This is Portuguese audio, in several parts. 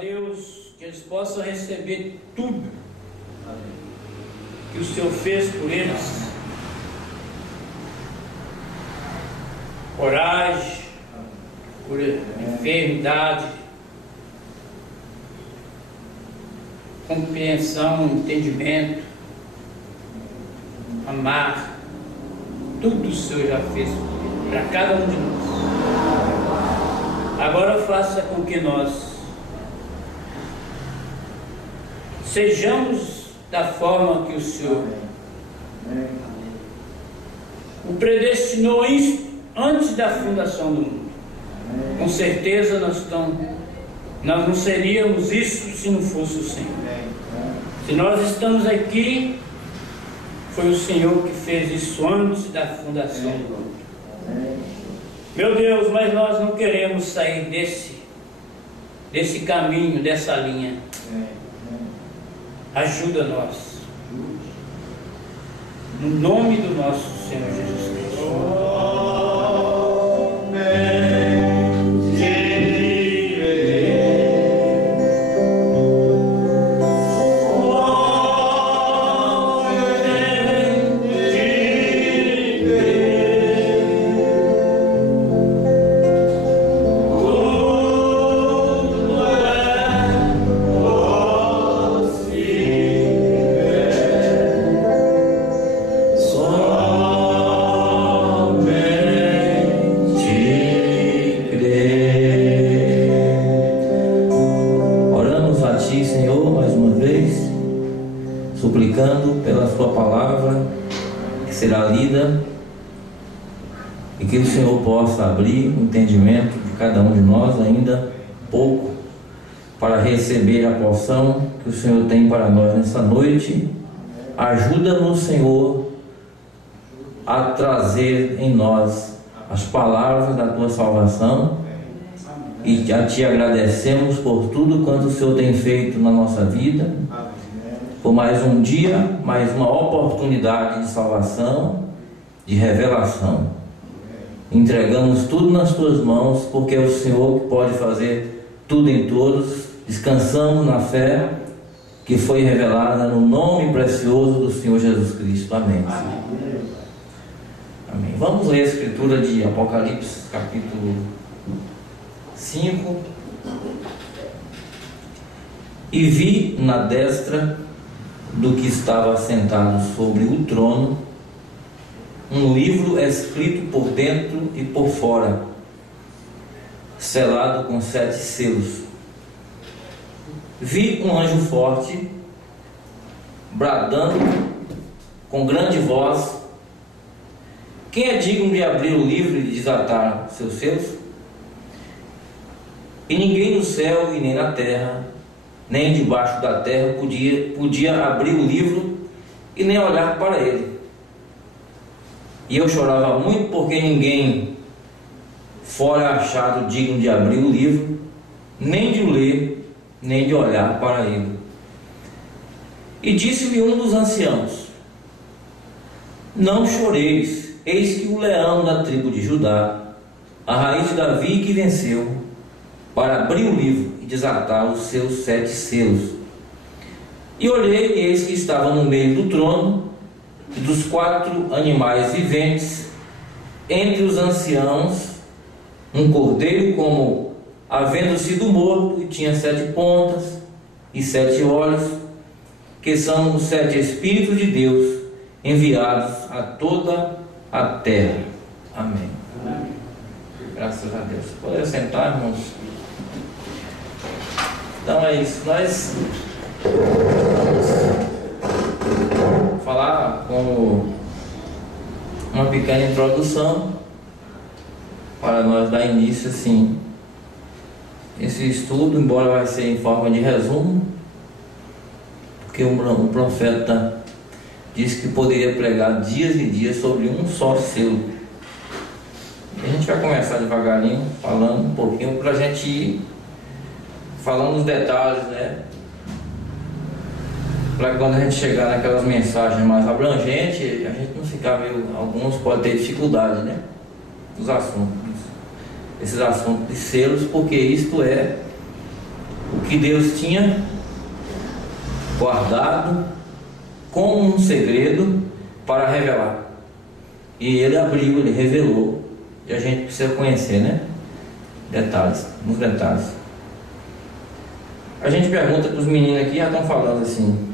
Deus, que eles possam receber tudo que o Senhor fez por eles. Coragem, por enfermidade, compreensão, entendimento, amar. Tudo o Senhor já fez para cada um de nós. Agora faça com que nós sejamos da forma que o Senhor o predestinou antes da fundação do mundo. Com certeza nós não seríamos isso se não fosse o Senhor. Se nós estamos aqui, foi o Senhor que fez isso antes da fundação do mundo. Meu Deus, mas nós não queremos sair desse caminho, dessa linha. Ajuda-nos. No nome do nosso Senhor Jesus Cristo. Suplicando pela sua palavra que será lida e que o Senhor possa abrir o entendimento de cada um de nós ainda pouco para receber a porção que o Senhor tem para nós nessa noite. Ajuda-nos, Senhor, a trazer em nós as palavras da tua salvação, e já te agradecemos por tudo quanto o Senhor tem feito na nossa vida, por mais um dia, mais uma oportunidade de salvação, de revelação. Entregamos tudo nas tuas mãos, porque é o Senhor que pode fazer tudo em todos. Descansamos na fé que foi revelada no nome precioso do Senhor Jesus Cristo. Amém. Amém. Vamos ler a escritura de Apocalipse, capítulo 5. E vi na destra do que estava sentado sobre o trono um livro escrito por dentro e por fora, selado com 7 selos. Vi um anjo forte bradando com grande voz: quem é digno de abrir o livro e de desatar seus selos? E ninguém no céu e nem na terra, nem debaixo da terra podia abrir o livro e nem olhar para ele. E eu chorava muito, porque ninguém fora achado digno de abrir o livro, nem de o ler, nem de olhar para ele. E disse-me um dos anciãos: não choreis, eis que o leão da tribo de Judá, a raiz de Davi, que venceu, para abrir o livro e desatar os seus 7 selos. E olhei, e eis que estava no meio do trono e dos 4 animais viventes, entre os anciãos, um cordeiro como havendo sido morto, e tinha 7 pontas e 7 olhos, que são os 7 Espíritos de Deus enviados a toda a terra. Amém. Amém. Graças a Deus. Pode sentar, irmãos. Então é isso. Nós vamos falar com uma pequena introdução para nós dar início assim esse estudo, embora vai ser em forma de resumo, porque o profeta disse que poderia pregar dias e dias sobre um só selo. E a gente vai começar devagarinho, falando um pouquinho, para a gente ir falando os detalhes, né? Para quando a gente chegar naquelas mensagens mais abrangentes, a gente não ficar meio... Alguns podem ter dificuldade, né? Dos assuntos, esses assuntos de selos, porque isto é o que Deus tinha guardado como um segredo para revelar. E ele abriu, ele revelou. E a gente precisa conhecer, né? Detalhes, nos detalhes. A gente pergunta para os meninos aqui, já estão falando assim: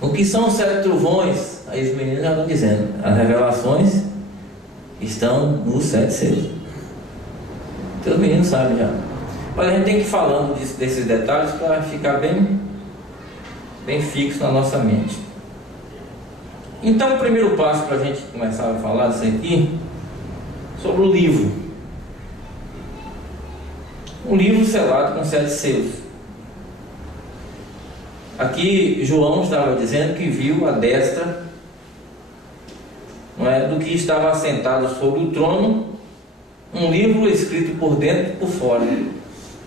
o que são os 7 trovões? Aí os meninos já estão dizendo: as revelações estão nos 7 selos. Então os meninos sabem já. Mas a gente tem que ir falando desses detalhes para ficar bem fixo na nossa mente. Então o primeiro passo para a gente começar a falar disso aqui, sobre o livro. Um livro selado com 7 selos. Aqui João estava dizendo que viu a destra, não é, do que estava assentado sobre o trono, um livro escrito por dentro e por fora,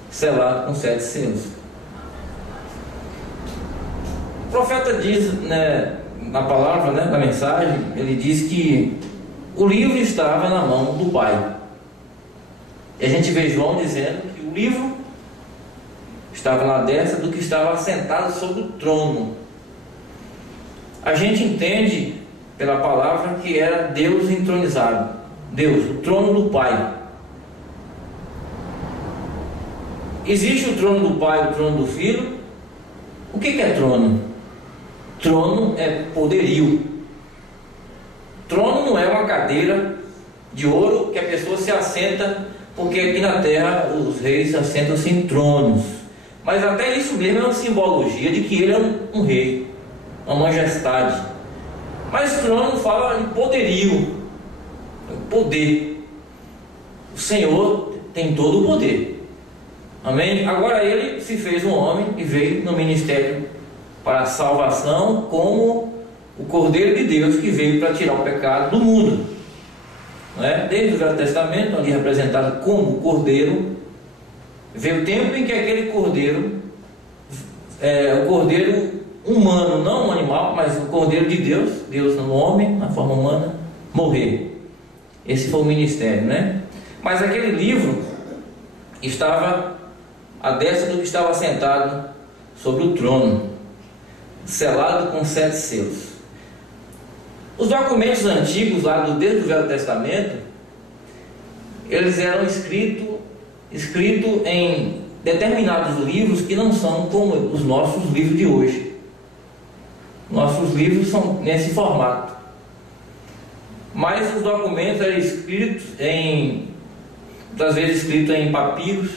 selado com 7 selos. O profeta diz, né, na palavra, né, na mensagem, ele diz que o livro estava na mão do Pai. E a gente vê João dizendo que o livro estava na destra do que estava assentado sobre o trono. A gente entende pela palavra que era Deus entronizado, Deus, o trono do Pai. Existe o trono do Pai e o trono do Filho. O que é trono? Trono é poderio. Trono não é uma cadeira de ouro que a pessoa se assenta, porque aqui na terra os reis assentam-se em tronos. Mas até isso mesmo é uma simbologia de que ele é um rei, uma majestade. Mas trono fala de poderio, poder. O Senhor tem todo o poder. Amém? Agora ele se fez um homem e veio no ministério para a salvação, como o Cordeiro de Deus que veio para tirar o pecado do mundo. Não é? Desde o Velho Testamento, ali representado como Cordeiro, veio o tempo em que aquele Cordeiro, o Cordeiro humano, não um animal, mas o Cordeiro de Deus, Deus no homem, na forma humana, morrer. Esse foi o ministério, né? Mas aquele livro estava à destra do que estava sentado sobre o trono, selado com 7 selos. Os documentos antigos, lá desde o Velho Testamento, eles eram escritos em determinados livros que não são como os nossos livros de hoje. Nossos livros são nesse formato. Mas os documentos eram escritos muitas vezes escritos em papiros,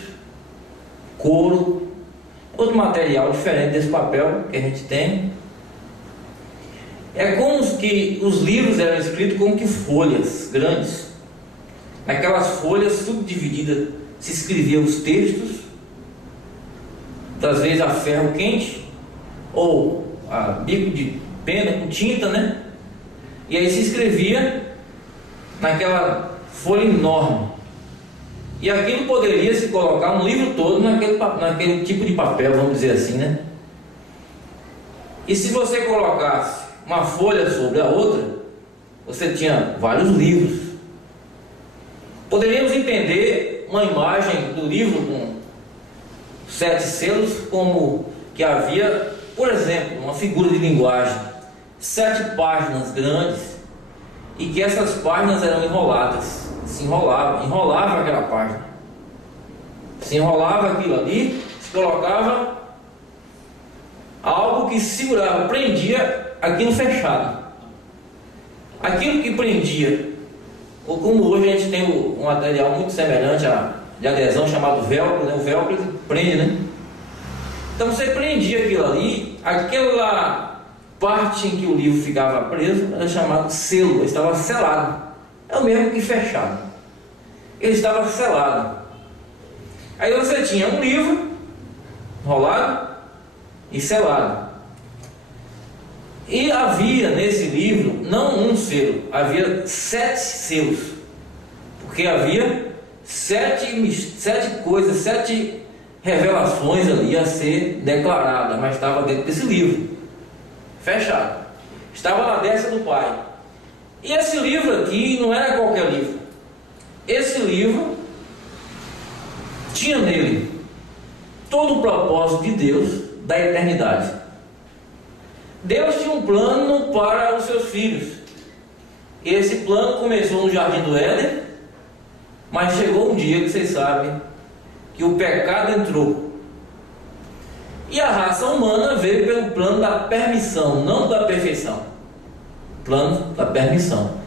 couro, outro material diferente desse papel que a gente tem. É como que os livros eram escritos como que folhas grandes. Naquelas folhas subdivididas se escreviam os textos, muitas vezes a ferro quente ou a bico de pena com tinta, né? E aí se escrevia naquela folha enorme. E aquilo poderia se colocar um livro todo naquele tipo de papel, vamos dizer assim, né? E se você colocasse uma folha sobre a outra, você tinha vários livros. Poderíamos entender uma imagem do livro com 7 selos como que havia, por exemplo, uma figura de linguagem, 7 páginas grandes, e que essas páginas eram enroladas, se enrolava aquela página, se enrolava aquilo ali, se colocava algo que segurava, prendia aquilo fechado. Aquilo que prendia, ou como hoje a gente tem um material muito semelhante de adesão chamado velcro, né? O velcro prende, né? Então você prendia aquilo ali, aquela parte em que o livro ficava preso era chamado selo, ele estava selado. É o mesmo que fechado. Ele estava selado. Aí você tinha um livro enrolado e selado. E havia nesse livro não um selo, havia 7 selos, porque havia 7 coisas, 7 revelações ali a ser declarada, mas estava dentro desse livro, fechado, estava na destra do Pai. E esse livro aqui não era qualquer livro. Esse livro tinha nele todo o propósito de Deus da eternidade. Deus tinha um plano para os seus filhos. Esse plano começou no Jardim do Éden, mas chegou um dia que vocês sabem que o pecado entrou. E a raça humana veio pelo plano da permissão, não da perfeição. Plano da permissão.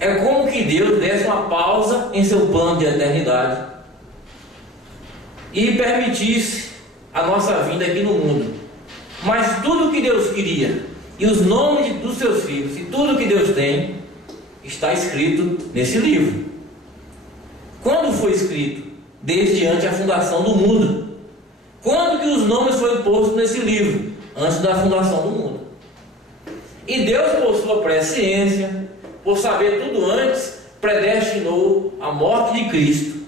É como que Deus desse uma pausa em seu plano de eternidade e permitisse a nossa vinda aqui no mundo. Mas tudo que Deus queria, e os nomes dos seus filhos, e tudo que Deus tem, está escrito nesse livro. Quando foi escrito? Desde antes da fundação do mundo. Quando que os nomes foram postos nesse livro? Antes da fundação do mundo. E Deus, por sua presciência, por saber tudo antes, predestinou a morte de Cristo.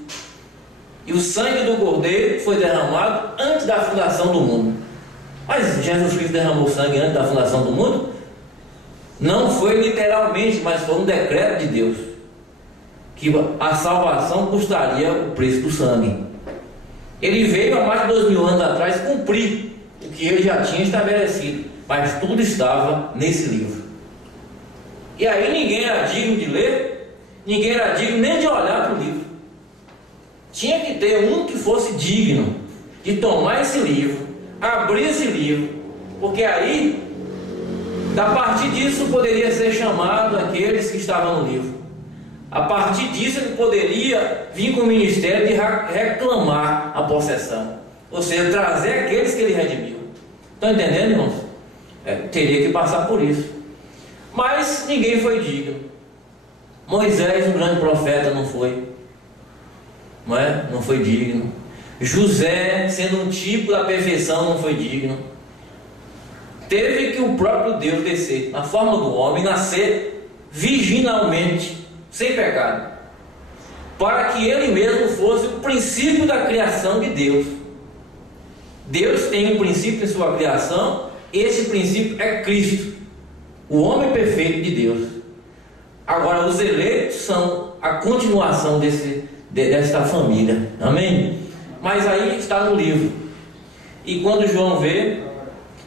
E o sangue do Cordeiro foi derramado antes da fundação do mundo. Mas Jesus Cristo derramou sangue antes da fundação do mundo? Não foi literalmente, mas foi um decreto de Deus, que a salvação custaria o preço do sangue. Ele veio há mais de 2000 anos atrás cumprir o que ele já tinha estabelecido, mas tudo estava nesse livro. E aí ninguém era digno de ler, ninguém era digno nem de olhar para o livro. Tinha que ter um que fosse digno de tomar esse livro, abrir esse livro, porque aí, a partir disso, poderia ser chamado aqueles que estavam no livro. A partir disso, ele poderia vir com o ministério de reclamar a possessão, ou seja, trazer aqueles que ele redimiu. Estão entendendo, irmãos? Teria que passar por isso. Mas ninguém foi digno. Moisés, um grande profeta, não foi. Não foi digno. José, sendo um tipo da perfeição, não foi digno. Teve que o próprio Deus descer na forma do homem, nascer virginalmente, sem pecado, para que ele mesmo fosse o princípio da criação de Deus. Deus tem um princípio em sua criação. Esse princípio é Cristo, o homem perfeito de Deus. Agora, os eleitos são a continuação desta família. Amém? Mas aí está no livro. E quando João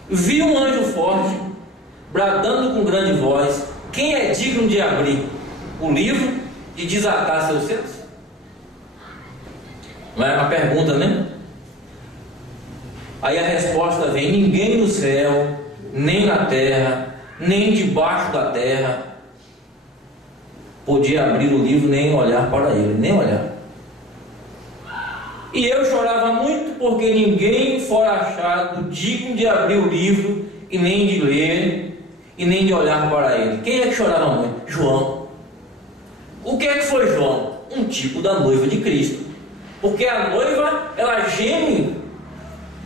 viu um anjo forte, bradando com grande voz: quem é digno de abrir o livro e desatar seus selos? Não é uma pergunta, né? Aí a resposta vem: ninguém no céu, nem na terra, nem debaixo da terra podia abrir o livro, nem olhar para ele, nem olhar. E eu chorava muito, porque ninguém fora achado digno de abrir o livro, e nem de ler, e nem de olhar para ele. Quem é que chorava muito? João. O que é que foi João? Um tipo da noiva de Cristo. Porque a noiva, ela geme,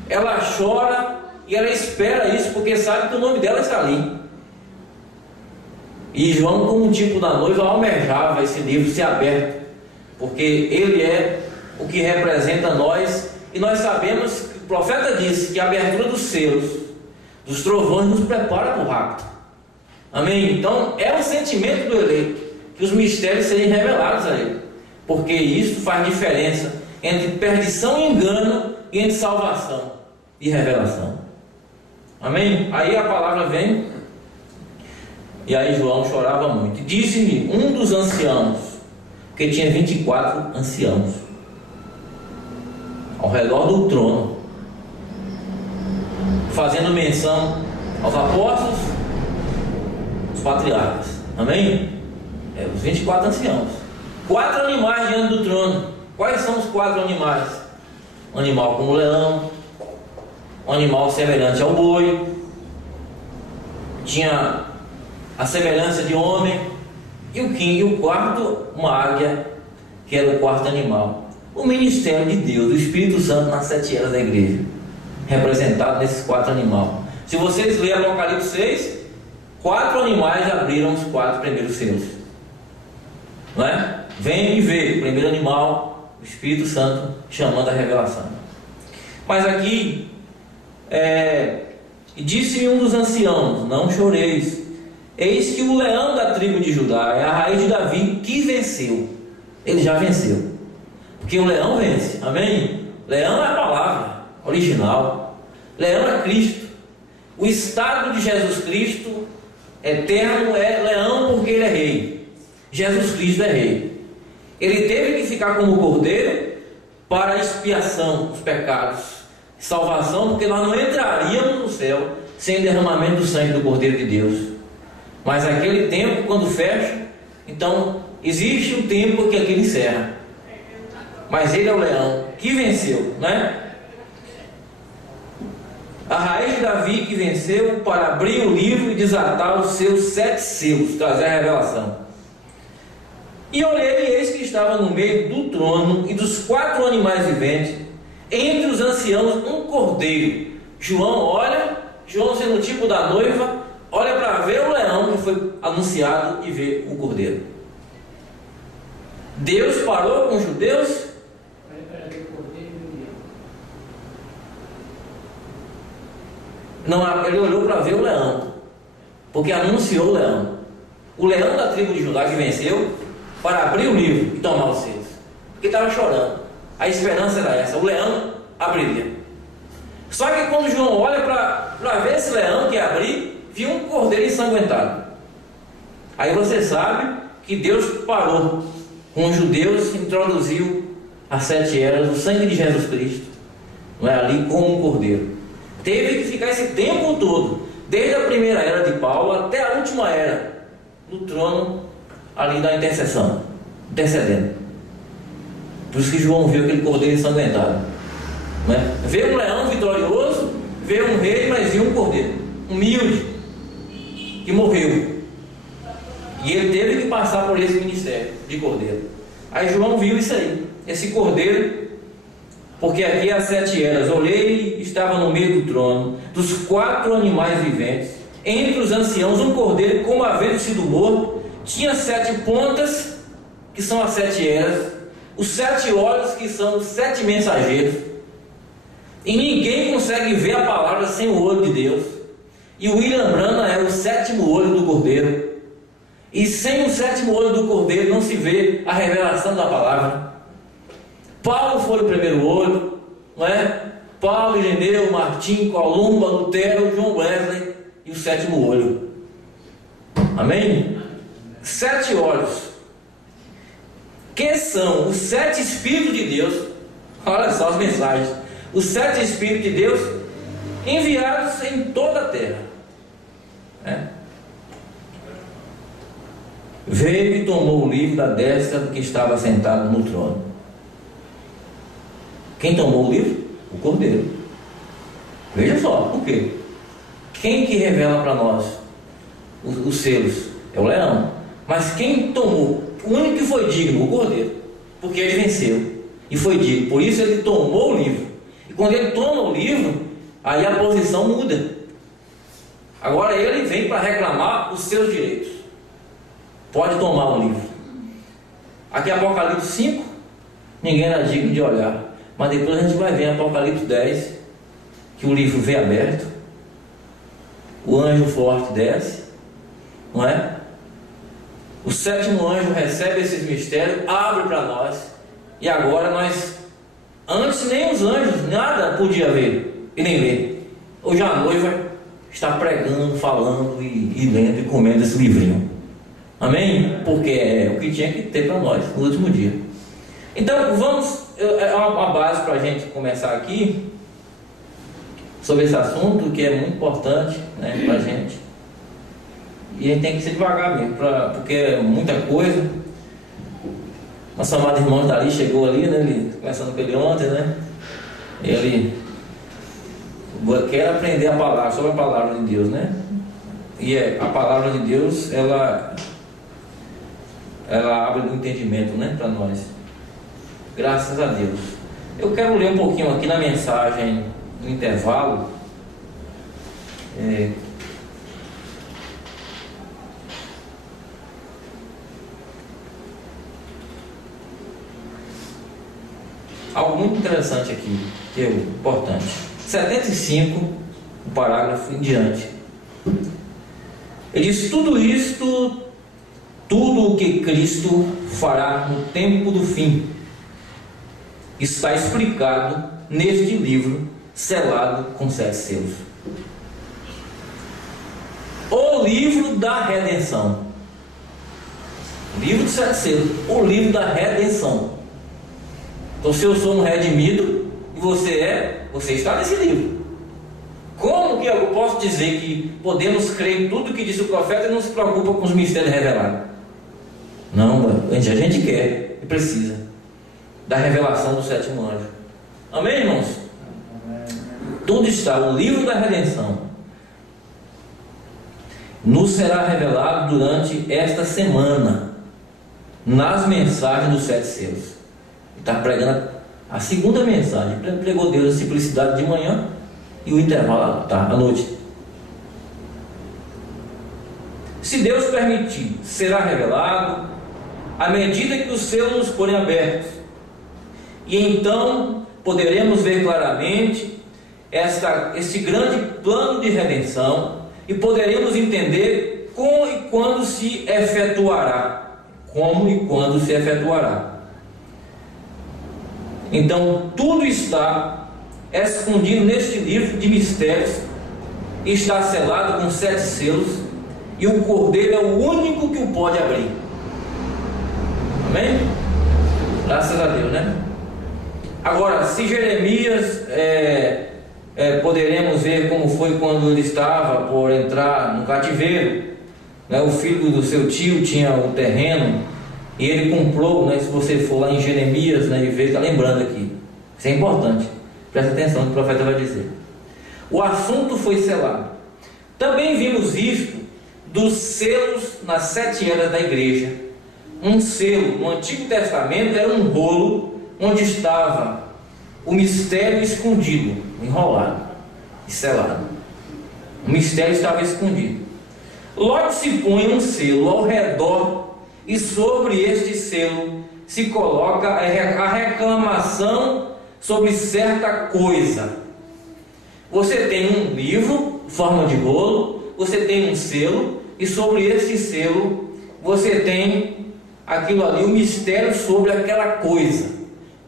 ela chora, e ela espera isso, porque sabe que o nome dela está ali. E João, como um tipo da noiva, almejava esse livro ser aberto, porque ele é o que representa nós. E nós sabemos que o profeta disse que a abertura dos selos, dos trovões, nos prepara para o rapto. Amém? Então é o sentimento do eleito, que os mistérios sejam revelados a ele, porque isso faz diferença entre perdição e engano, e entre salvação e revelação. Amém? Aí a palavra vem, e aí João chorava muito. E disse-me um dos anciãos, porque tinha 24 anciãos ao redor do trono, fazendo menção aos apóstolos, os patriarcas. Amém? Os 24 anciãos. 4 animais diante do trono. Quais são os 4 animais? Um animal como leão, um animal semelhante ao boi, tinha a semelhança de homem, e o quarto, uma águia, que era o quarto animal. O ministério de Deus, do Espírito Santo nas 7 eras da igreja, representado nesses 4 animais. Se vocês lerem Apocalipse 6, 4 animais abriram os 4 primeiros selos. Não é? Vem e vê o primeiro animal, o Espírito Santo chamando a revelação. Mas aqui, disse-me um dos anciãos: não choreis, eis que o leão da tribo de Judá, é a raiz de Davi, que venceu. Ele já venceu, porque o leão vence. Amém? Leão é a palavra. original. Leão é Cristo. O estado de Jesus Cristo eterno é leão porque ele é rei. Jesus Cristo é rei. Ele teve que ficar como cordeiro para a expiação dos pecados, salvação, porque nós não entraríamos no céu sem derramamento do sangue do Cordeiro de Deus. Mas aquele tempo, quando fecha, então existe um tempo que aquilo encerra. Mas ele é o leão que venceu, né? A raiz de Davi que venceu para abrir o livro e desatar os seus 7 selos, trazer a revelação. E olhei, e eis que estava no meio do trono e dos 4 animais viventes, entre os anciãos, um cordeiro. João sendo o tipo da noiva, olha para ver o leão que foi anunciado e vê o cordeiro. Deus parou com os judeus. Não, ele olhou para ver o leão, porque anunciou o leão. O leão da tribo de Judá que venceu, para abrir o livro e tomar os seus, porque estava chorando. A esperança era essa: o leão abriria. Só que quando João olha para ver esse leão que ia abrir, viu um cordeiro ensanguentado. Aí você sabe que Deus parou com os judeus e introduziu as 7 eras, o sangue de Jesus Cristo, não é, ali como um cordeiro. Teve que ficar esse tempo todo, desde a primeira era de Paulo até a última era, no trono ali da intercessão, intercedendo. Por isso que João viu aquele cordeiro ensanguentado, né? Vê um leão vitorioso, vê um rei, mas viu um cordeiro humilde que morreu, e ele teve que passar por esse ministério de cordeiro. Aí João viu isso aí, esse cordeiro, porque aqui as 7 eras. Olhei, estava no meio do trono, dos 4 animais viventes, entre os anciãos, um cordeiro como havendo sido morto. Tinha 7 pontas, que são as 7 eras, os 7 olhos, que são os 7 mensageiros, e ninguém consegue ver a palavra sem o olho de Deus. E o William Branham é o 7º olho do cordeiro, e sem o 7º olho do cordeiro não se vê a revelação da palavra. Paulo foi o primeiro olho, não é? Paulo, Ireneu, Martim, Columba, Lutero, John Wesley e o 7º olho. Amém? 7 olhos, que são os 7 Espíritos de Deus. Olha só as mensagens: os 7 Espíritos de Deus enviados em toda a terra, né? Veio e tomou o livro da destra do que estava sentado no trono. Quem tomou o livro? O cordeiro. Veja só, por quê? Quem que revela para nós os selos? É o leão. Mas quem tomou? O único que foi digno, o cordeiro, porque ele venceu e foi digno. Por isso ele tomou o livro. E quando ele toma o livro, aí a posição muda. Agora ele vem para reclamar os seus direitos. Pode tomar o livro. Aqui Apocalipse 5, ninguém era digno de olhar. Mas depois a gente vai ver em Apocalipse 10 que o livro vem aberto, o anjo forte desce, não é? O 7º anjo recebe esses mistérios, abre para nós, e agora nós, antes nem os anjos, nada podia ver e nem ler. Hoje a noiva está pregando, falando e lendo e comendo esse livrinho. Amém? Porque é o que tinha que ter para nós no último dia. Então vamos, é uma base para a gente começar aqui sobre esse assunto, que é muito importante, né, para a gente. E a gente tem que ser devagar mesmo, porque é muita coisa. Nosso amado irmão está ali, chegou ali, né, ele, conversando com ele ontem, né? Ele quer aprender a palavra, sobre a palavra de Deus, né? E a palavra de Deus, ela abre o entendimento, né, para nós. Graças a Deus. Eu quero ler um pouquinho aqui na mensagem, no intervalo. Algo muito interessante aqui, que é importante. 75, o parágrafo em diante. Ele diz: tudo o que Cristo fará no tempo do fim está explicado neste livro selado com 7 selos. O livro da redenção. Livro de 7 selos. O livro da redenção. Então, se eu sou um redimido e você está nesse livro. Como que eu posso dizer que podemos crer em tudo que disse o profeta e não se preocupa com os mistérios revelados? Não, a gente quer e precisa da revelação do 7º anjo. Amém, irmãos? Tudo está, o livro da redenção nos será revelado durante esta semana, nas mensagens dos 7 selos. Está pregando a segunda mensagem. Pregou Deus a simplicidade de manhã e o intervalo à noite. Se Deus permitir, será revelado à medida que os selos nos forem abertos, e então poderemos ver claramente esse grande plano de redenção, e poderemos entender como e quando se efetuará. Como e quando se efetuará. Então, tudo está escondido neste livro de mistérios, está selado com 7 selos, e o Cordeiro é o único que o pode abrir. Amém? Graças a Deus, né? Agora, se Jeremias poderemos ver como foi quando ele estava por entrar no cativeiro, né? O filho do seu tio tinha um terreno e ele comprou, né? Se você for lá em Jeremias, né, e ver, está lembrando aqui, isso é importante, presta atenção no que o profeta vai dizer. O assunto foi selado. Também vimos isto dos selos nas 7 eras da igreja. Um selo no Antigo Testamento era um rolo onde estava o mistério escondido, enrolado e selado. O mistério estava escondido. Logo se põe um selo ao redor, e sobre este selo se coloca a reclamação sobre certa coisa. Você tem um livro, forma de rolo, você tem um selo, e sobre este selo você tem aquilo ali, o mistério sobre aquela coisa.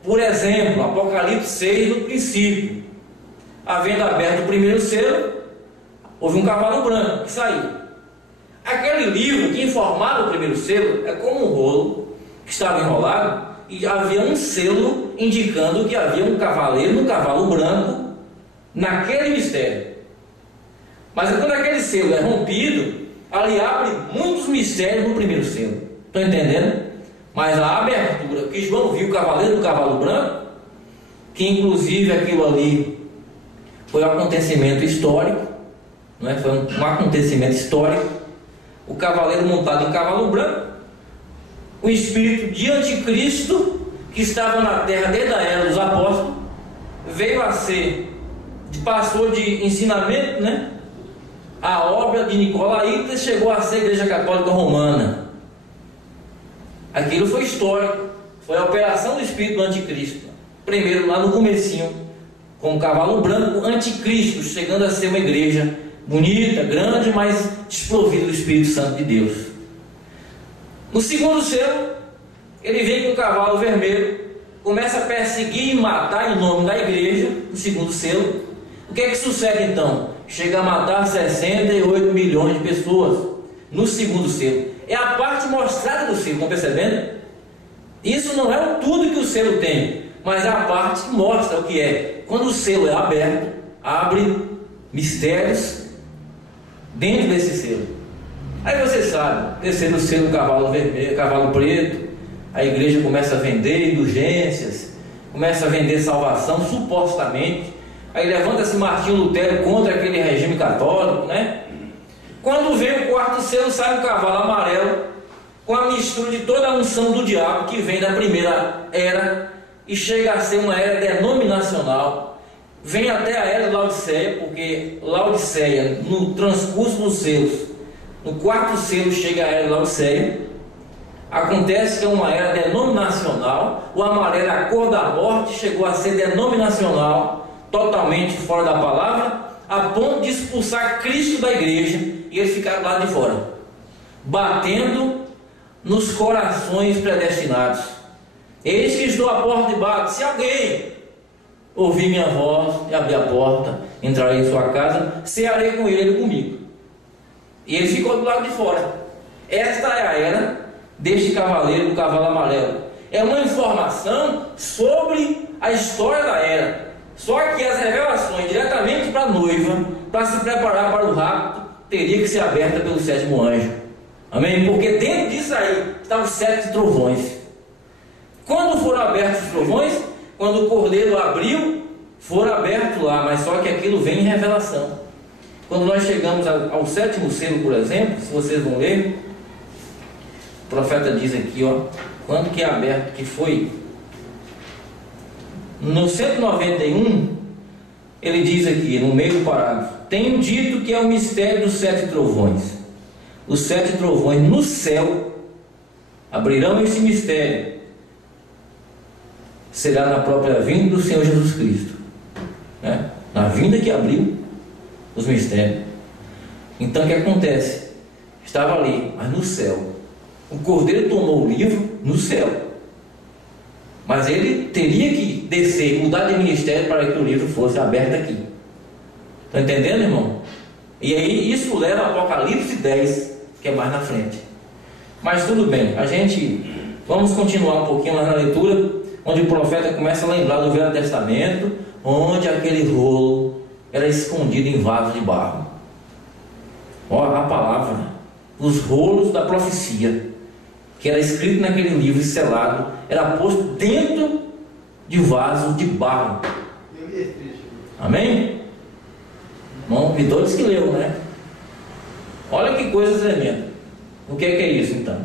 Por exemplo, Apocalipse 6, no princípio, havendo aberto o primeiro selo, houve um cavalo branco que saiu. Aquele livro que informava o primeiro selo é como um rolo que estava enrolado, e havia um selo indicando que havia um cavaleiro, um cavalo branco naquele mistério. Mas quando aquele selo é rompido, ali abre muitos mistérios no primeiro selo. Estão entendendo? Mas a abertura que João viu o cavaleiro do cavalo branco, que inclusive aquilo ali foi um acontecimento histórico, não é? Foi um acontecimento histórico. O cavaleiro montado em cavalo branco, o espírito de anticristo, que estava na terra desde a era dos apóstolos, veio a ser, passou de ensinamento, né? A obra de Nicolaítas chegou a ser a Igreja Católica Romana. Aquilo foi histórico, foi a operação do espírito do anticristo. Primeiro lá no comecinho, com o cavalo branco, anticristo, chegando a ser uma igreja bonita, grande, mas desprovida do Espírito Santo de Deus. No segundo selo, ele vem com um cavalo vermelho, começa a perseguir e matar em nome da igreja. No segundo selo, o que é que sucede então? Chega a matar 68 milhões de pessoas no segundo selo. É a parte mostrada do selo, estão percebendo? Isso não é o tudo que o selo tem, mas é a parte que mostra o que é. Quando o selo é aberto, abre mistérios dentro desse selo. Aí você sabe, terceiro selo, cavalo vermelho, cavalo preto, a igreja começa a vender indulgências, começa a vender salvação, supostamente. Aí levanta-se Martinho Lutero contra aquele regime católico, né? Quando vem o quarto selo, sai um cavalo amarelo, com a mistura de toda a unção do diabo, que vem da primeira era, e chega a ser uma era denominacional. Vem até a era de Laodiceia, porque Laodiceia, no transcurso dos selos, no quarto selo chega a era de Laodiceia. Acontece que é uma era denominacional. O amarelo, a cor da morte, chegou a ser denominacional, totalmente fora da palavra, a ponto de expulsar Cristo da igreja e ele ficar lá de fora, batendo nos corações predestinados. Eis que estou à porta e bato. Se alguém ouvi minha voz e abri a porta, entrarei em sua casa, cearei com ele e comigo. E ele ficou do lado de fora. Esta é a era deste cavaleiro do cavalo amarelo. É uma informação sobre a história da era. Só que as revelações diretamente para a noiva, para se preparar para o rapto, teria que ser aberta pelo sétimo anjo. Amém? Porque dentro disso aí estavam os 7 trovões. Quando foram abertos os trovões, quando o cordeiro abriu, foram abertos lá, mas só que aquilo vem em revelação. Quando nós chegamos ao 7º selo, por exemplo, se vocês vão ler, o profeta diz aqui, ó, quando que é aberto, que foi no 191, ele diz aqui, no meio do parágrafo: tenho dito que é o mistério dos 7 trovões. Os 7 trovões no céu abrirão esse mistério. Será na própria vinda do Senhor Jesus Cristo, né? Na vinda que abriu os mistérios. Então o que acontece? Estava ali, mas no céu. O cordeiro tomou o livro no céu, mas ele teria que descer, mudar de ministério para que o livro fosse aberto aqui. Está entendendo, irmão? E aí isso leva a Apocalipse 10, que é mais na frente. Mas tudo bem, vamos continuar um pouquinho mais na leitura, onde o profeta começa a lembrar do Velho Testamento, onde aquele rolo era escondido em vaso de barro. Olha a palavra, os rolos da profecia, que era escrito naquele livro selado, era posto dentro de vaso de barro. Amém? Bom, e todos que leu, né? Olha que coisa tremenda. O que é isso então?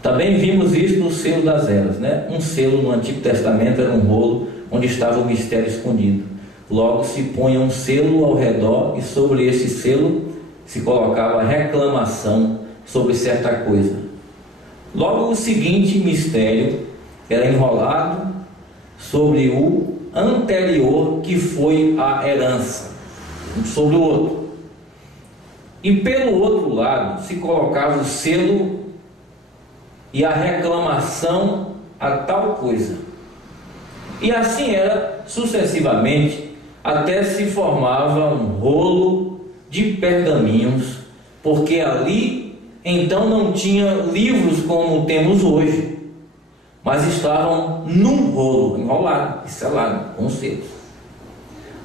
Também vimos isso no selo das eras, né? Um selo no Antigo Testamento era um rolo onde estava o mistério escondido. Logo se punha um selo ao redor, e sobre esse selo se colocava a reclamação sobre certa coisa. Logo o seguinte mistério era enrolado sobre o anterior, que foi a herança, sobre o outro. E pelo outro lado se colocava o selo e a reclamação a tal coisa. E assim era sucessivamente, até se formava um rolo de pergaminhos, porque ali então não tinha livros como temos hoje, mas estavam num rolo enrolado e selado com selos,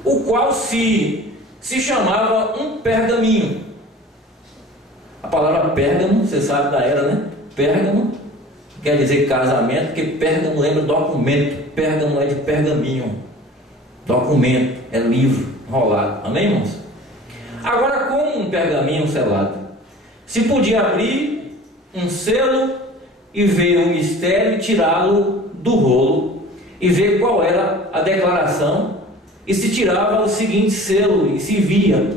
o qual se chamava um pergaminho. A palavra pérgamo, você sabe da era, né? Pérgamo quer dizer casamento, porque pérgamo lembra documento. Pérgamo é de pergaminho, documento, é livro enrolado. Amém, irmãos? Agora, com um pergaminho selado, se podia abrir um selo e ver o mistério, tirá-lo do rolo e ver qual era a declaração, e se tirava o seguinte selo e se via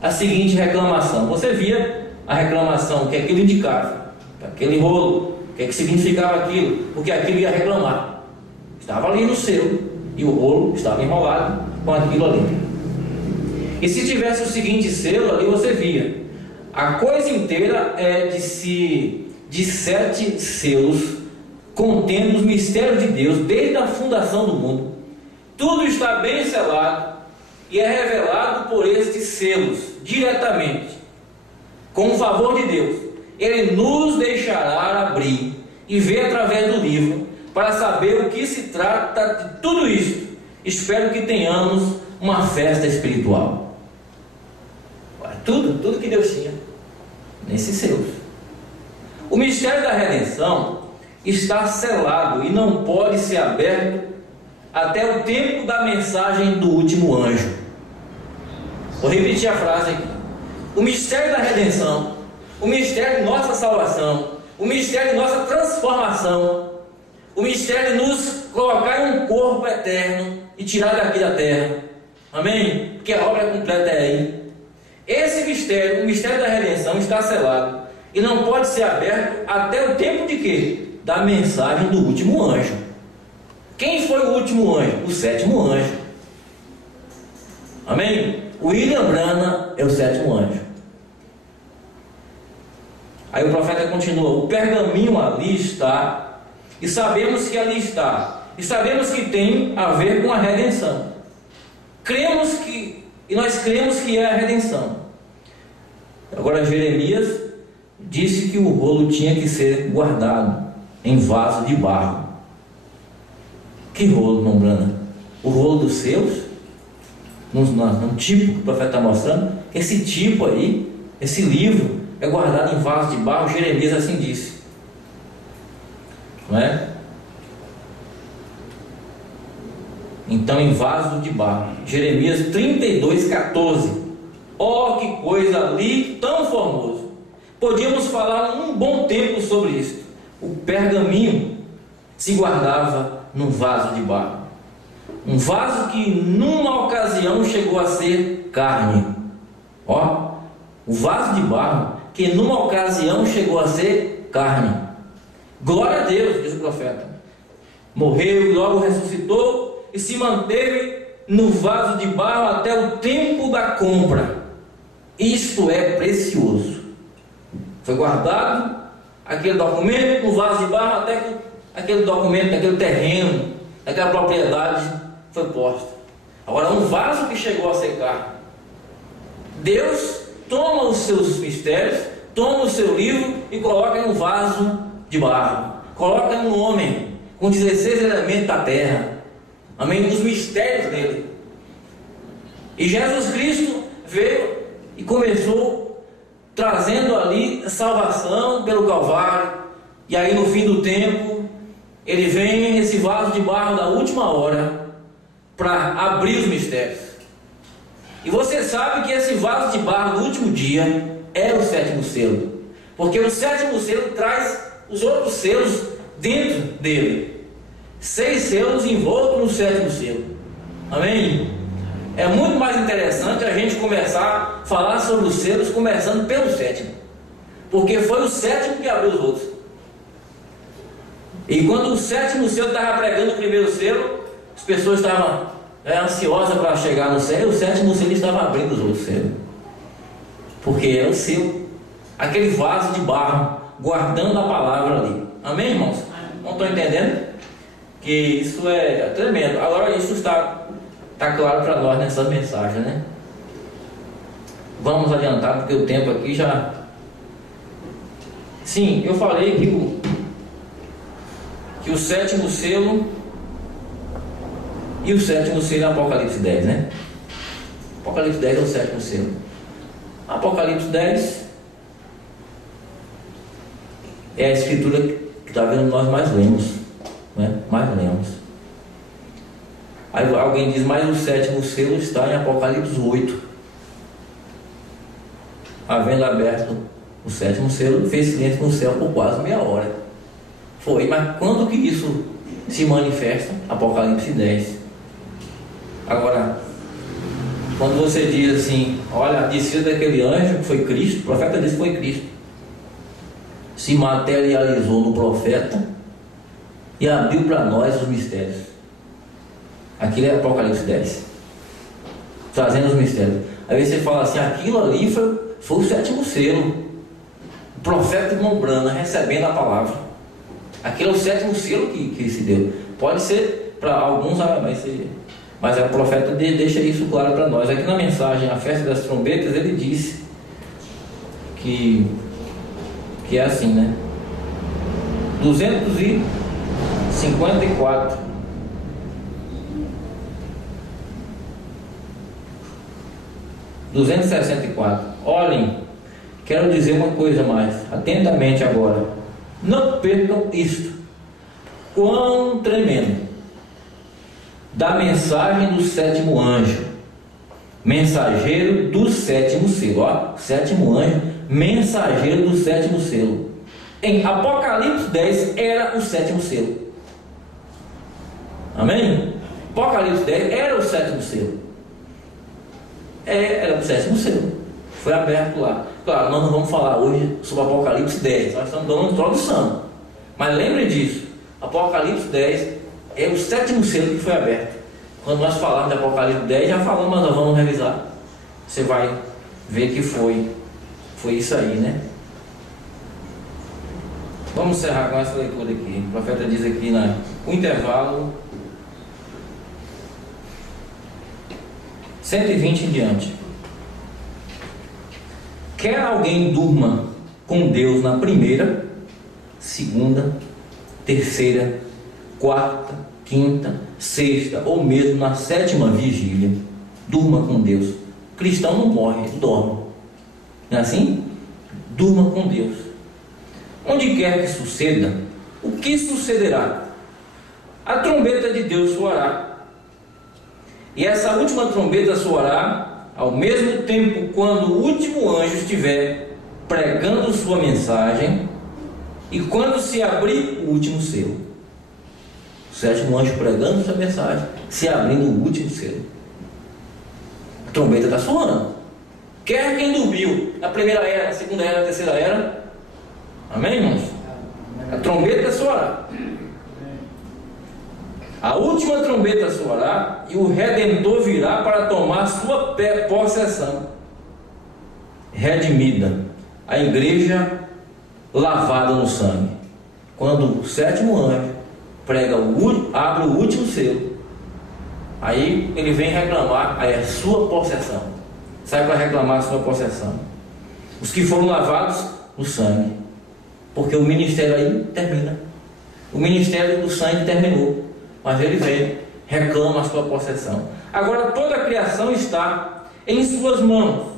a seguinte reclamação. Você via a reclamação, o que aquilo indicava, aquele rolo, o que significava aquilo, porque aquilo ia reclamar. Estava ali no selo e o rolo estava enrolado com aquilo ali. E se tivesse o seguinte selo ali, você via a coisa inteira é de 7 selos, contendo os mistérios de Deus desde a fundação do mundo. Tudo está bem selado e é revelado por estes selos diretamente, com o favor de Deus. Ele nos deixará abrir e ver através do livro, para saber o que se trata de tudo isso. Espero que tenhamos uma festa espiritual. Tudo que Deus tinha nesses selos. O mistério da redenção está selado e não pode ser aberto até o tempo da mensagem do último anjo. Vou repetir a frase aqui. O mistério da redenção, o mistério de nossa salvação, o mistério de nossa transformação, o mistério de nos colocar em um corpo eterno e tirar daqui da terra. Amém? Porque a obra completa é aí. Esse mistério, o mistério da redenção, está selado e não pode ser aberto até o tempo de quê? Da mensagem do último anjo. Quem foi o último anjo? O 7º anjo. Amém? William Branham é o 7º anjo. Aí o profeta continua: o pergaminho ali está, e sabemos que ali está, e sabemos que tem a ver com a redenção. Nós cremos que é a redenção. Agora, Jeremias disse que o rolo tinha que ser guardado em vaso de barro. Que rolo, irmão Brana? O rolo dos selos? No tipo que o profeta está mostrando? Esse tipo aí, esse livro, é guardado em vaso de barro. Jeremias assim disse, não é? Então, em vaso de barro. Jeremias 32:14. Oh, que coisa ali, tão formoso! Podíamos falar um bom tempo sobre isso. O pergaminho se guardava num vaso de barro. Um vaso que numa ocasião chegou a ser carne. Ó, o vaso de barro que numa ocasião chegou a ser carne. Glória a Deus, diz o profeta. Morreu e logo ressuscitou e se manteve no vaso de barro até o tempo da compra. Isto é precioso. Foi guardado aquele documento no vaso de barro até que aquele documento, aquele terreno, aquela propriedade foi posta. Agora, um vaso que chegou a ser carne. Deus toma os seus mistérios, toma o seu livro e coloca em um vaso de barro. Coloca em um homem com 16 elementos da terra. Amém? Dos mistérios dele. E Jesus Cristo veio e começou trazendo ali salvação pelo Calvário. E aí no fim do tempo ele vem esse vaso de barro da última hora para abrir os mistérios. E você sabe que esse vaso de barro do último dia é o sétimo selo, porque o sétimo selo traz os outros selos dentro dele. 6 selos envoltos no sétimo selo. Amém? É muito mais interessante a gente começar a falar sobre os selos começando pelo sétimo, porque foi o sétimo que abriu os outros. E quando o sétimo selo estava pregando o primeiro selo, as pessoas estavam ansiosas para chegar no selo, e o sétimo selo estava abrindo os outros selos, porque é o selo, aquele vaso de barro guardando a palavra ali. Amém, irmãos? Não estão entendendo? Que isso é tremendo. Agora isso está claro para nós nessa mensagem, né? Vamos adiantar porque o tempo aqui já... Sim, eu falei que o sétimo selo e o sétimo selo é Apocalipse 10, né? Apocalipse 10 é o sétimo selo. Apocalipse 10 é a escritura que está vendo nós mais lemos, né? Mais lemos. Aí alguém diz, mas o sétimo selo está em Apocalipse 8. Havendo aberto o sétimo selo, fez silêncio no céu por quase meia hora. Foi, mas quando que isso se manifesta? Apocalipse 10. Agora, quando você diz assim, olha, a descida daquele anjo que foi Cristo, o profeta disse que foi Cristo, se materializou no profeta e abriu para nós os mistérios. Aquilo é Apocalipse 10, trazendo os mistérios. Aí você fala assim, aquilo ali foi o sétimo selo, o profeta de Mombrana recebendo a palavra. Aquilo é o sétimo selo que se deu. Pode ser para alguns, mas o profeta deixa isso claro para nós. Aqui na mensagem, a festa das trombetas, ele disse que é assim, né? 254. Olhem, quero dizer uma coisa mais, atentamente agora. Não percam isto. Quão tremendo! Da mensagem do sétimo anjo, mensageiro do sétimo selo. Ó, sétimo anjo, mensageiro do sétimo selo. Em Apocalipse 10 era o sétimo selo. Amém? Apocalipse 10 era o sétimo selo. Era o sétimo selo. Foi aberto lá. Claro, nós não vamos falar hoje sobre Apocalipse 10. Nós estamos dando uma introdução. Mas lembre disso. Apocalipse 10 é o sétimo selo que foi aberto. Quando nós falarmos de Apocalipse 10, já falamos, mas nós vamos revisar. Você vai ver que foi isso aí, né? Vamos encerrar com essa leitura aqui. O profeta diz aqui, o intervalo 120 em diante. Quer alguém durma com Deus na primeira, segunda, terceira, quarta, quinta, sexta ou mesmo na sétima vigília, durma com Deus. O cristão não morre, ele dorme. Não é assim? Durma com Deus. Onde quer que suceda, o que sucederá? A trombeta de Deus soará. E essa última trombeta soará ao mesmo tempo quando o último anjo estiver pregando sua mensagem e quando se abrir o último selo. O sétimo anjo pregando sua mensagem, se abrindo o último selo. A trombeta está soando. Quer quem dormiu na primeira era, na segunda era, na terceira era. Amém, irmãos? A trombeta soará. A última trombeta soará e o Redentor virá para tomar sua possessão. Redimida, a igreja lavada no sangue. Quando o sétimo anjo prega abre o último selo, aí ele vem reclamar a sua possessão. Sai para reclamar a sua possessão. Os que foram lavados no sangue, porque o ministério aí termina. O ministério do sangue terminou, mas ele vem, reclama a sua possessão. Agora toda a criação está em suas mãos.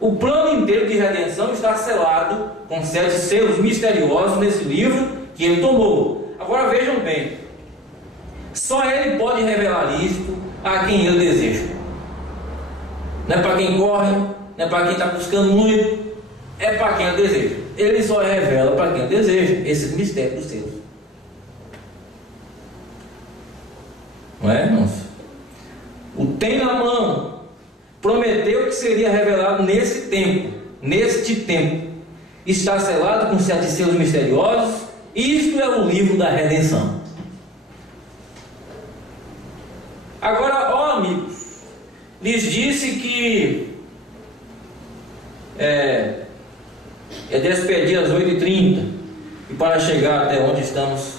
O plano inteiro de redenção está selado com 7 selos misteriosos nesse livro que ele tomou. Agora vejam bem, só ele pode revelar isto a quem ele deseja. Não é para quem corre, não é para quem está buscando muito, é para quem ele deseja. Ele só revela para quem ele deseja esses mistérios dos seus. Não é, irmãos? O tem na mão prometeu que seria revelado neste tempo. Está selado com 7 selos misteriosos. Isto é o livro da redenção. Agora, ó amigos, lhes disse que é despedir às 8h30 e para chegar até onde estamos,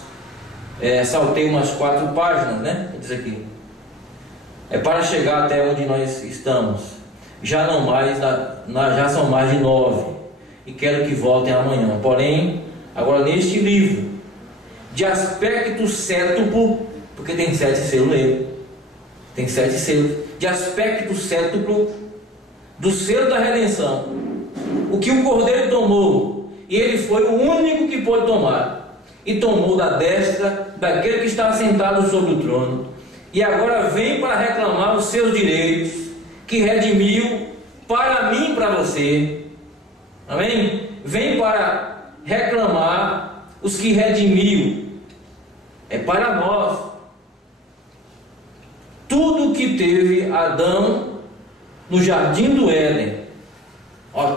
saltei umas 4 páginas, né? Diz aqui. Para chegar até onde nós estamos, já são mais de 9 e quero que voltem amanhã. Porém, agora neste livro, de aspecto cétuplo, porque tem 7 selos nele, tem 7 selos, de aspecto cétuplo, do selo da redenção, o que o Cordeiro tomou, e ele foi o único que pôde tomar, e tomou da destra daquele que está sentado sobre o trono, e agora vem para reclamar os seus direitos, que redimiu para mim e para você. Amém? Vem para reclamar os que redimiu. É para nós. Tudo que teve Adão no jardim do Éden,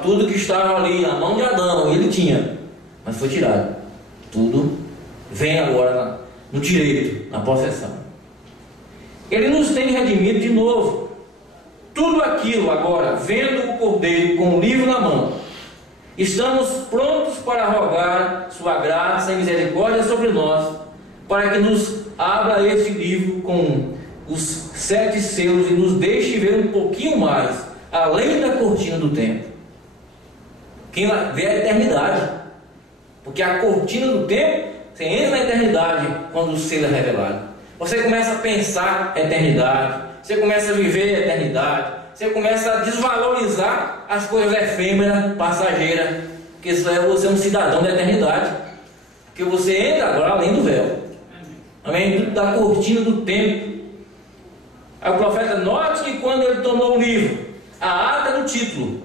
tudo que estava ali na mão de Adão, ele tinha, mas foi tirado. Tudo vem agora no direito, na possessão. Ele nos tem redimido de novo. Tudo aquilo agora, vendo o Cordeiro com o livro na mão, estamos prontos para rogar sua graça e misericórdia sobre nós, para que nos abra este livro com os 7 selos e nos deixe ver um pouquinho mais, além da cortina do tempo. Quem vê a eternidade, porque a cortina do tempo, você entra na eternidade quando o selo é revelado. Você começa a pensar a eternidade, você começa a viver a eternidade, você começa a desvalorizar as coisas efêmeras, passageiras, porque você é um cidadão da eternidade, porque você entra agora além do véu, amém? Da cortina do tempo. Aí o profeta, note que quando ele tomou o livro, a ata do título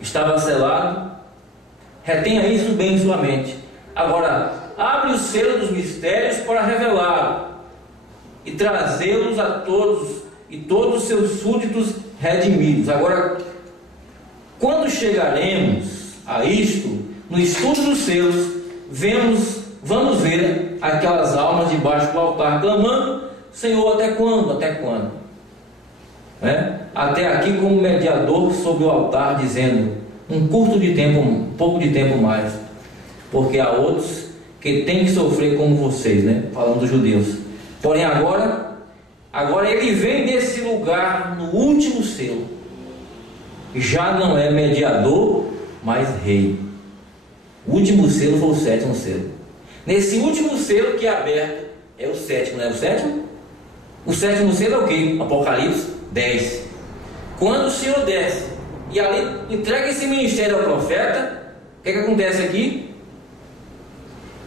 estava selado, retenha isso bem em sua mente. Agora, abre o selo dos mistérios para revelá-lo e trazê-los a todos e todos os seus súditos redimidos. Agora, quando chegaremos a isto, no estudo dos selos, vamos ver aquelas almas debaixo do altar clamando: Senhor, até quando? Até quando? Até aqui como mediador sobre o altar, dizendo: um pouco de tempo mais, porque há outros que têm que sofrer como vocês, falando dos judeus. Porém agora Agora ele vem desse lugar no último selo. Já não é mediador, mas rei. O último selo foi o sétimo selo. Nesse último selo que é aberto, é o sétimo, não é o sétimo? O sétimo selo é o quê? Apocalipse 10. Quando o Senhor desce e ali entrega esse ministério ao profeta, o que acontece aqui?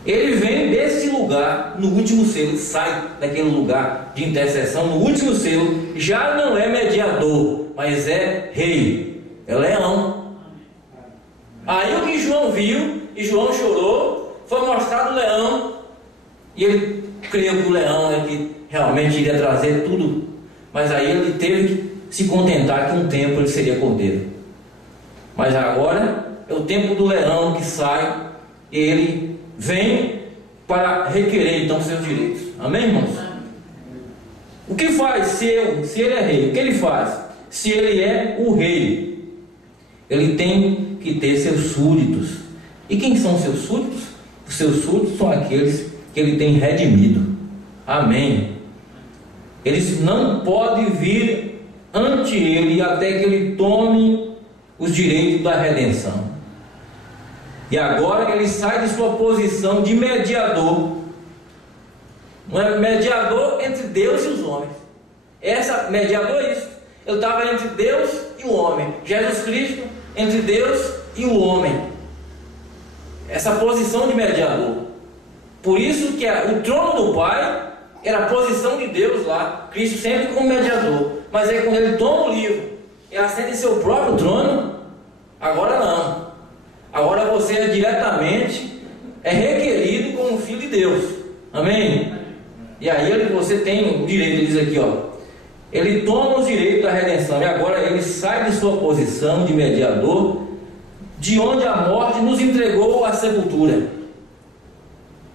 Ele vem desse lugar no último selo, sai daquele lugar de intercessão no último selo, já não é mediador, mas é rei, é leão. Aí o que João viu, e João chorou, foi mostrado o leão, e ele creu que o leão é que realmente iria trazer tudo, mas aí ele teve que se contentar que um tempo ele seria cordeiro. Mas agora é o tempo do leão que sai, e ele vem para requerer então seus direitos. Amém, irmãos? O que faz se ele é rei? O que ele faz? Se ele é o rei, ele tem que ter seus súditos. E quem são seus súditos? Os seus súditos são aqueles que ele tem redimido. Amém. Eles não podem vir ante ele até que ele tome os direitos da redenção. E agora ele sai de sua posição de mediador. Não é mediador entre Deus e os homens. Mediador é isso. Ele estava entre Deus e o homem. Jesus Cristo entre Deus e o homem. Essa posição de mediador. Por isso que o trono do Pai era a posição de Deus lá. Cristo sempre como mediador. Mas aí quando ele toma o livro e acende seu próprio trono, agora não. Agora você é diretamente requerido como filho de Deus. Amém? E aí você tem o direito, ele diz aqui, ele toma os direitos da redenção. E agora ele sai de sua posição de mediador, de onde a morte nos entregou à sepultura.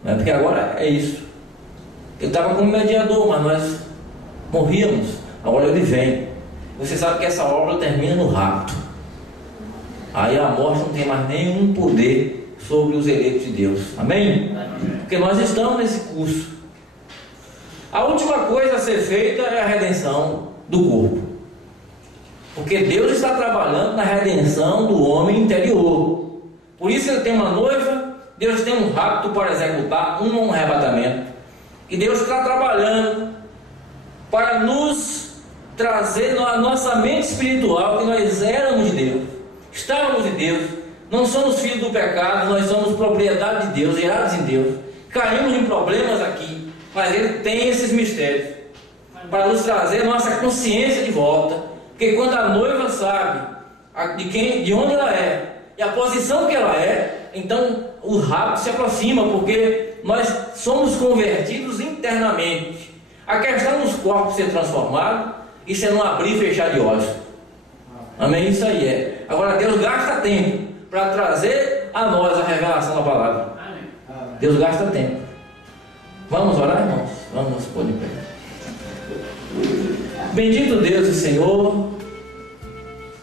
Porque agora é isso. Ele estava como mediador, mas nós morríamos. Agora ele vem. Você sabe que essa obra termina no rapto. Aí a morte não tem mais nenhum poder sobre os eleitos de Deus. Amém? Porque nós estamos nesse curso. A última coisa a ser feita é a redenção do corpo. Porque Deus está trabalhando na redenção do homem interior. Por isso ele tem uma noiva, Deus tem um rapto para executar, um arrebatamento. E Deus está trabalhando para nos trazer na nossa mente espiritual que nós éramos de Deus. Estávamos de Deus, não somos filhos do pecado, nós somos propriedade de Deus, gerados em Deus. Caímos em problemas aqui, mas Ele tem esses mistérios para nos trazer nossa consciência de volta. Porque quando a noiva sabe de onde ela é e a posição que ela é, então o rapto se aproxima, porque nós somos convertidos internamente. A questão dos corpos ser transformados, isso é não abrir e fechar de olhos. Amém? Isso aí é. Agora Deus gasta tempo para trazer a nós a revelação da palavra. Deus gasta tempo. Vamos orar, irmãos? Vamos nos pôr de pé. Bendito Deus e Senhor,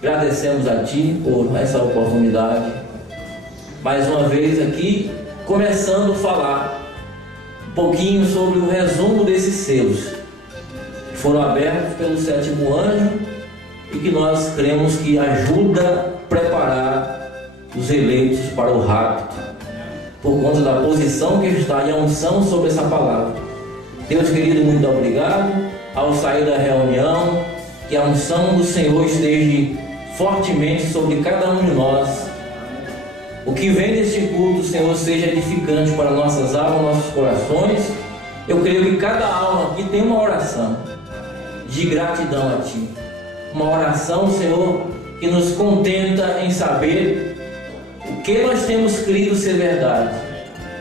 agradecemos a Ti por essa oportunidade. Mais uma vez aqui, começando a falar um pouquinho sobre o resumo desses selos que foram abertos pelo sétimo anjo, e que nós cremos que ajuda a preparar os eleitos para o rapto, por conta da posição que está e a unção sobre essa palavra. Deus querido, muito obrigado. Ao sair da reunião, que a unção do Senhor esteja fortemente sobre cada um de nós. O que vem deste culto, Senhor, seja edificante para nossas almas, nossos corações. Eu creio que cada alma aqui tem uma oração de gratidão a Ti. Uma oração, Senhor, que nos contenta em saber o que nós temos crido ser verdade.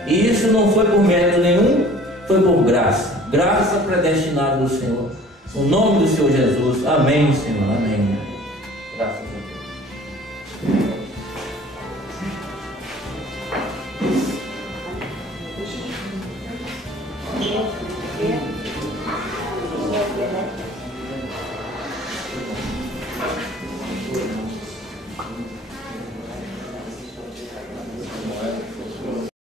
E isso não foi por mérito nenhum, foi por graça. Graça predestinada do Senhor. No nome do Senhor Jesus. Amém, Senhor. Amém. Graças a Deus.